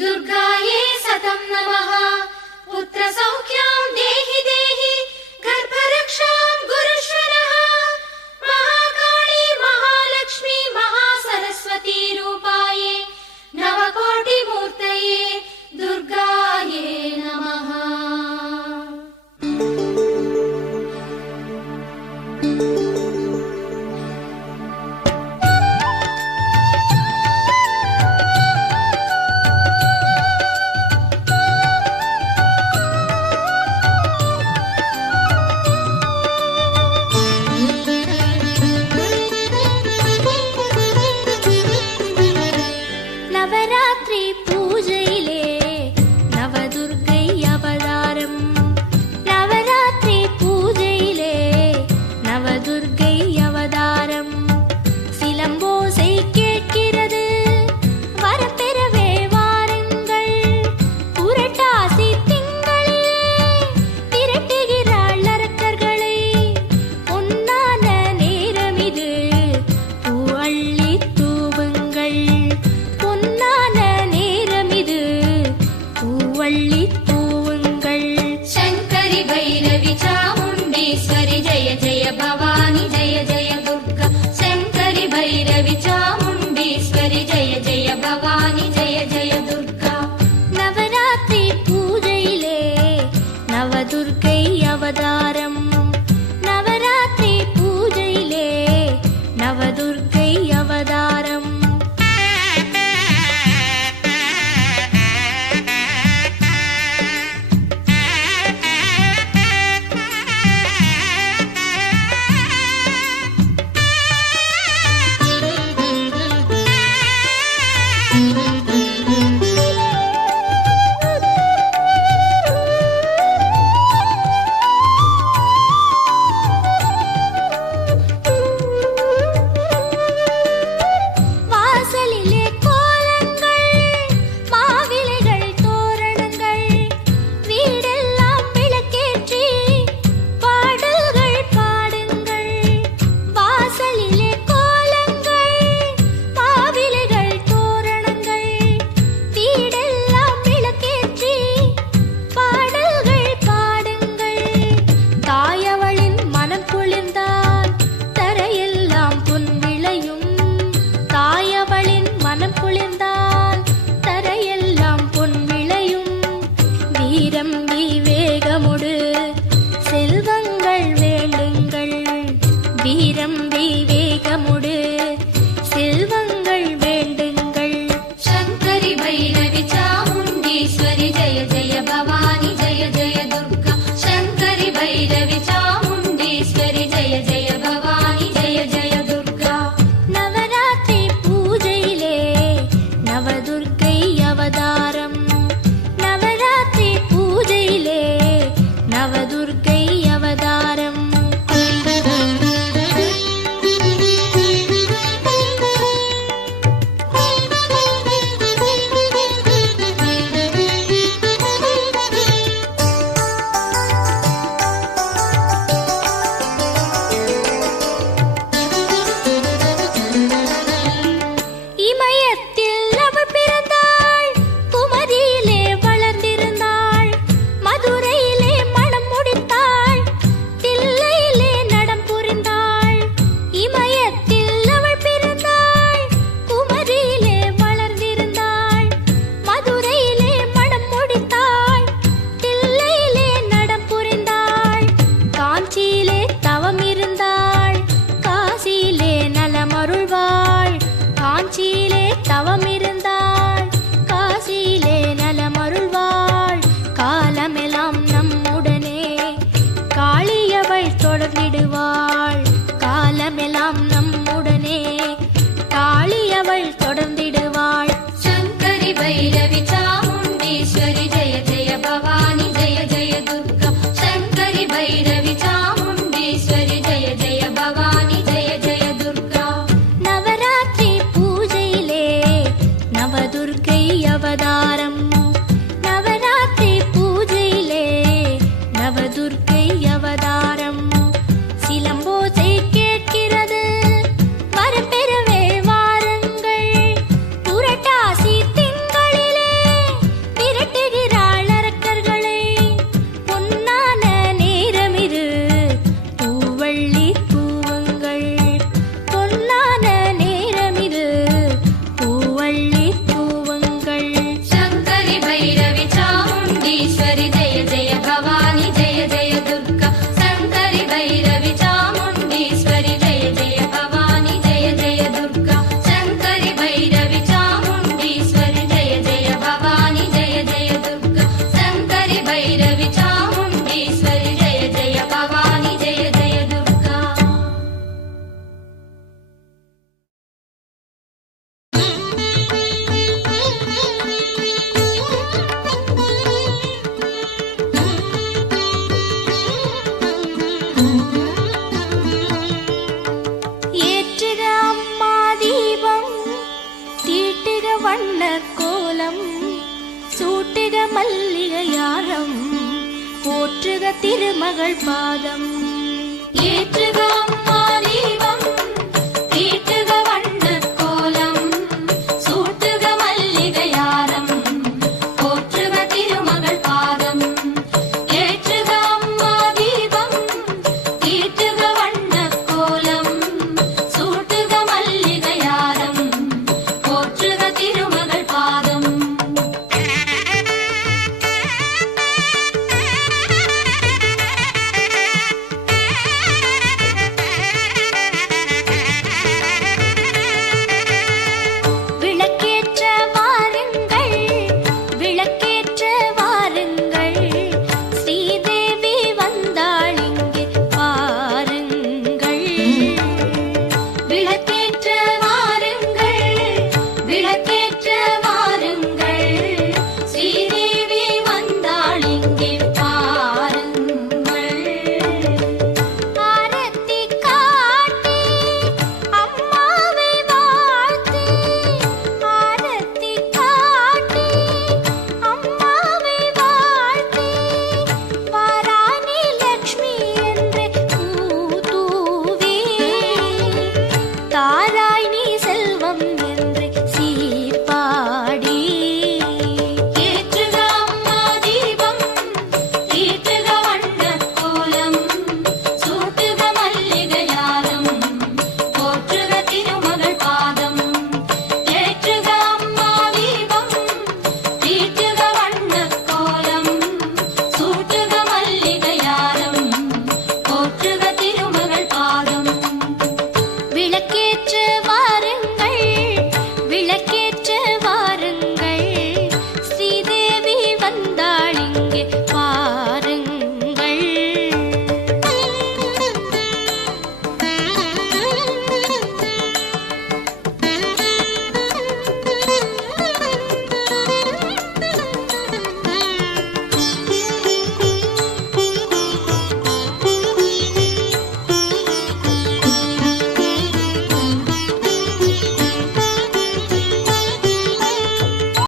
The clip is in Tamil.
दुर्गाये सतं नमः। पुत्रसौख्यं देहि देहि गर्भरक्षां गुरुष्व नः। महाकाली महालक्ष्मी महासरस्वती रूपाये नवकोटिमूर्तये दुर्गाये नमः। நவராத்திரி பூஜையிலே நவதுர்க்கை அவதாரம். நவராத்திரி பூஜையிலே நவதுர்க்கை அவதாரம். சிலம்போசை கேட்கிறது வரப்பெறவே வாருங்கள். புரட்டாசி திங்களிலே திரட்டுகிறாள் அரக்கர்களை. பொன்னான நேரம் இது பூவள்ளி தூவுங்கள். பொன்னான நேரம் இது பூவள்ளி தூவுங்கள். शङ्करि भैरवि चामुण्डेश्वरि जय जय भवानि जय जय दुर्गा। शङ्करि भैरवि चामुण्डेश्वरि जय जय भवानि जय जय दुर्गा। நவராத்திரி பூஜையிலே நவதுர்க்கை அவதாரம். நவராத்திரி பூஜையிலே நவதுர்க்கை அவதாரம். வாசலிலே கோலங்கள் மாவிலைகள் தோரணங்கள். வீடெல்லாம் விளக்கேற்றி பாடல்கள் பாடுங்கள். வாசலிலே கோலங்கள் மாவிலைகள் தோரணங்கள். வீடெல்லாம் விளக்கேற்றி பாடல்கள் பாடுங்கள். தாயவளின் மனம் குளிர்ந்தால் தரையெல்லாம் பொன் விளையும். தாயவளின் மனம் குளிர்ந்தால் தரையெல்லாம் பொன் விளையும். வீரம் விவேகமுடு செல்வங்கள் வேண்டுங்கள். வீரம் விவேகமுடு செல்வங்கள் வேண்டுங்கள். शङ्करि भैरवि चामुण्डेश्वरि जय जय भवानि जय जय दुर्गा। शङ्करि भैरवि चामुण्डेश्वरि जय जय भवानि जय जय दुर्गा। நவராத்திரி பூஜையிலே நவதுர்க்கை அவதாரம். நவராத்திரி பூஜையிலே நவதுர்க்கை அவதாரம். இமயத்தில் அவள் பிறந்தாள். குமரியிலே வளர்ந்திருந்தாள். மதுரையிலே மணம் முடித்தாள். தில்லையிலே நடம் புரிந்தாள். இமயத்தில் அவள் பிறந்தாள். குமரியிலே வளர்ந்திருந்தாள். மதுரையிலே மணம் முடித்தாள். தில்லையிலே நடம் புரிந்தாள். காஞ்சியிலே தவம் இருந்தாள். காசியிலே நலமருள்வாள். காஞ்சியிலே தவம் இருந்தாள். காசியிலே நலமருள்வாள். காலமெல்லாம் நம்முடனே காளியவள் தொடர்ந்திடுவாள். காலமெல்லாம் நம்முடனே காளியவள் தொடர்ந்திடுவாள். शङ्करि भैरवि चामुण्डेश्वरि जय जय भवानि जय जय दुर्गा। शङ्करि भैरवि चामुण्डेश्वरि जय जय भवानि जय जय दुर्गा। நவராத்திரி பூஜையிலே நவதுர்க்கை அவதாரம். நவராத்திரி பூஜையிலே நவதுர்க்கை அவதாரம். சிலம்போசை கேட்கிறது வரப்பெறவே வாருங்கள். புரட்டாசி திங்களிலே வண்ண கோலம் சூட்டுக மல்லிகையாரம் போற்றுக திருமகள் பாதம் ஏற்றுக